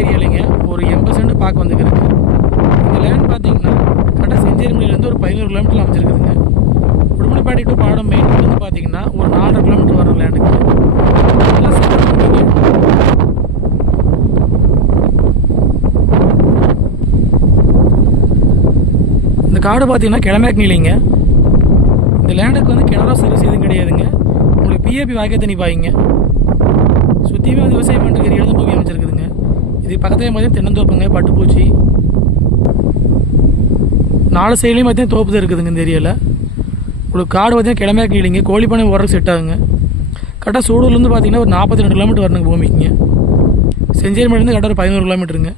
ஏரியாலிங்க ஒரு எண்பது சென்ட் பார்க்க வந்துருக்கு இந்த லேண்ட் பார்த்தீங்கன்னா கரெக்டாக செஞ்சேரிமலையிலேருந்து ஒரு பதினோரு கிலோமீட்டர் அமைச்சிருக்குதுங்க உடுமலைப்பேட்டை டு பாடம் மெயின் வந்து பார்த்தீங்கன்னா ஒரு நாலரை கிலோமீட்டர் வரும் லேண்டுக்கு இந்த காடு பார்த்தீங்கன்னா கிழமேக்கு நிலைங்க. இந்த லேண்டுக்கு வந்து கிணறா சர்வீஸ் எதுவும் கிடையாதுங்க. உங்களுக்கு பிஏபி வாய்க்க தண்ணி பாய்ங்க. சுற்றியுமே வந்து விவசாயம் பண்ணுறதுக்கு எழுத தான் பூமி அமைச்சிருக்குதுங்க இது பக்கத்துலேயே பார்த்தீங்கன்னா தென்னந்தோப்புங்க பட்டுப்பூச்சி நாலு சைட்லேயும் பார்த்தீங்கன்னா தோப்பு தான் இருக்குதுங்க இந்த ஏரியாவில் உங்களுக்கு காடு பார்த்தீங்கன்னா கிழமையாக கீழிங்க. கோழிப்பானை ஓரக்கு செட் ஆகுங்க. கரெக்டாக சூடூர்லேருந்து பார்த்தீங்கன்னா ஒரு நாற்பத்தி ரெண்டு கிலோமீட்டர் வரணுங்க பூமிக்குங்க செஞ்சேரிமேலேருந்து கரெக்டாக ஒரு பதினோரு கிலோமீட்டருங்க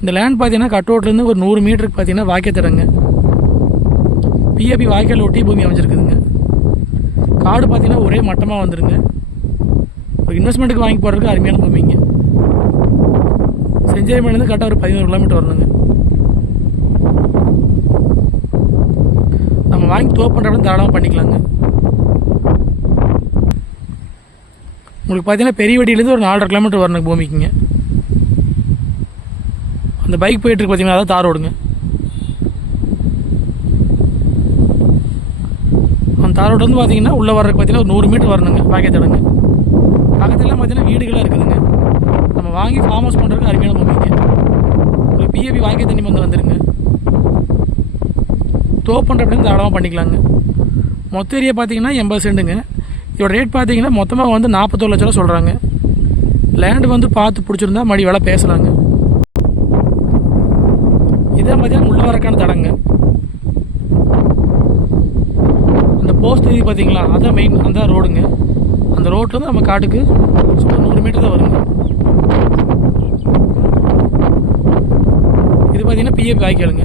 இந்த லேண்ட் பார்த்தீங்கன்னா கட்டோட்லேருந்து ஒரு நூறு மீட்டருக்கு பார்த்தீங்கன்னா வாய்க்க தரங்க பிஏபி வாய்க்கால் ஒட்டி பூமி அமைஞ்சிருக்குதுங்க. காடு பார்த்தீங்கன்னா ஒரே மட்டமாக வந்துருங்க. ஒரு இன்வெஸ்ட்மெண்ட்டுக்கு வாங்கி போடுறதுக்கு அருமையான பூமிங்க. செஞ்சேரிமேலேருந்து கரெக்டாக ஒரு பதினோரு கிலோமீட்டர் வரணுங்க. நம்ம வாங்கி தோப்பு பண்ணுறப்ப தாராளமாக பண்ணிக்கலாங்க. உங்களுக்கு பார்த்தீங்கன்னா பெரிய வெடியிலேருந்து ஒரு நாலரை கிலோமீட்டர் வரணும் பூமிக்குங்க. அந்த பைக் போயிட்டுருக்கு பார்த்தீங்கன்னா அதான் தார் ரோடுங்க. அந்த தார் ரோடு வந்து பார்த்தீங்கன்னா உள்ளே வர்றதுக்கு பார்த்தீங்கன்னா ஒரு நூறு மீட்டர் வரணுங்க பாக்கியத்தடங்க பக்கத்துலாம் பார்த்தீங்கன்னா வீடுகளாக இருக்குதுங்க. வாங்கி ஃபார்ம் ஹவுஸ் பண்ணுறதுக்கு அருமையான பூமிங்க ஒரு பிஏபி வாய்க்க தண்ணி வந்து வந்துருங்க. தோப் பண்ணுற அப்படின்னு தாராளமாக பண்ணிக்கலாங்க. மொத்த ஏரியா பார்த்தீங்கன்னா எண்பது சென்ட்டுங்க இதோட ரேட் பார்த்தீங்கன்னா மொத்தமாக வந்து நாற்பத்தோரு லட்ச ரூபா சொல்கிறாங்க லேண்டு வந்து பார்த்து பிடிச்சிருந்தா மடி வேலை பேசலாங்க. இதான் பார்த்தீங்கன்னா உள்ள வரக்கான தடங்க. அந்த போஸ்ட் இது பார்த்தீங்களா அதான் மெயின் அந்த ரோடுங்க அந்த ரோட்லேருந்து நம்ம காட்டுக்கு சுமார் நூறு மீட்டர் தான் வருங்க இது பார்த்தீங்கன்னா பிஎஃப் வாய்க்காலுங்க.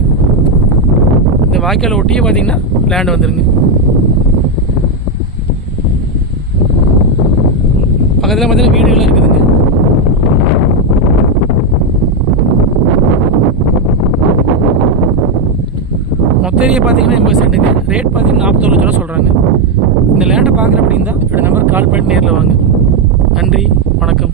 இந்த வாய்க்காலை ஒட்டியே பார்த்தீங்கன்னா லேண்டு வந்துடுங்க பக்கத்தில் பார்த்தீங்கன்னா வீடுகள்லாம் இருக்குதுங்க. மொத்த ஏரியா பார்த்தீங்கன்னா எண்பது சென்ட்டுங்க. ரேட் பார்த்தீங்கன்னா நாற்பத்தொரு லட்ச ரூபா சொல்கிறாங்க இந்த லேண்டை பார்க்குற அப்படின்னா என்னோட நம்பர் கால் பண்ணி நேரில் வாங்க. நன்றி வணக்கம்.